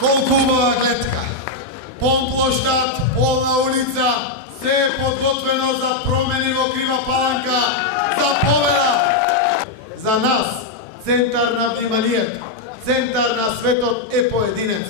Колку убава гледка. Пон площад, полна улица, се е подготвено за промени во Крива Паланка, за победа. За нас, центар на вниманието, центар на светот е поединец,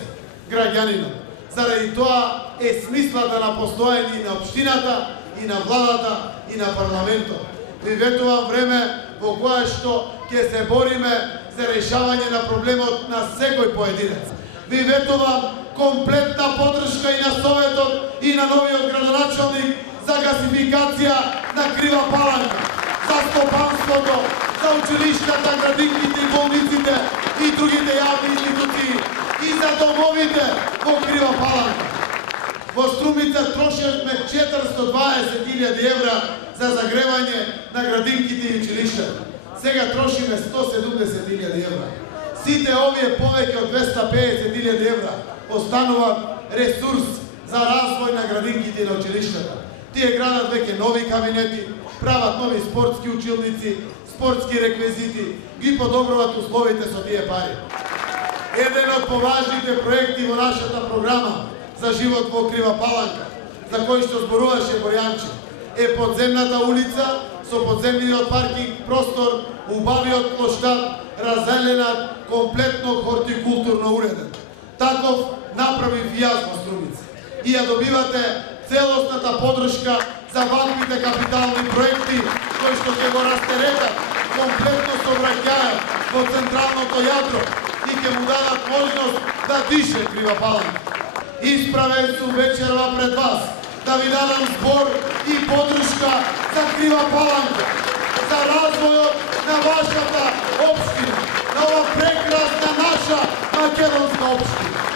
граѓанинот. Заради тоа е смислата на постоење и на општината, и на владата, и на парламентот. Ви ветувам време во кое што ќе се бориме за решавање на проблемот на секој поединец. Ви ветувам комплетна поддршка и на Советот и на новиот градоначалник за гасификација на Крива Паланка, за стопанството, за училиштата, градинките и болниците и другите јавни институции и за домовите во Крива Паланка. Во Струмица трошевме 420.000 евра за загревање на градинките и училиштата. Сега трошиме 170.000 евра. Сите овие повеќе од 250.000 евра остануваат ресурс за развој на градинките и на училиштата. Тие градат веќе нови кабинети, прават нови спортски училници, спортски реквизити, ги подобруват условите со тие пари. Еден од поважните проекти во нашата програма за живот во Крива Паланка, за кој што зборуваше Борјанче, е подземната улица со подземниот паркинг простор, убавиот площад, разеленат, комплетно хортикултурно уреден. Таков направив и јас во Струмица. И ја добивате целосната поддршка за ваквите капитални проекти кои што ќе го растеретат комплетно сообраќајот во централното јадро и ќе му дадат можност да дише Крива Паланка. Исправен сум вечерва пред вас да ви дадам збор и поддршка за Крива Паланка, за развојот на вашата општина, на ова прекрасна наша македонска општина.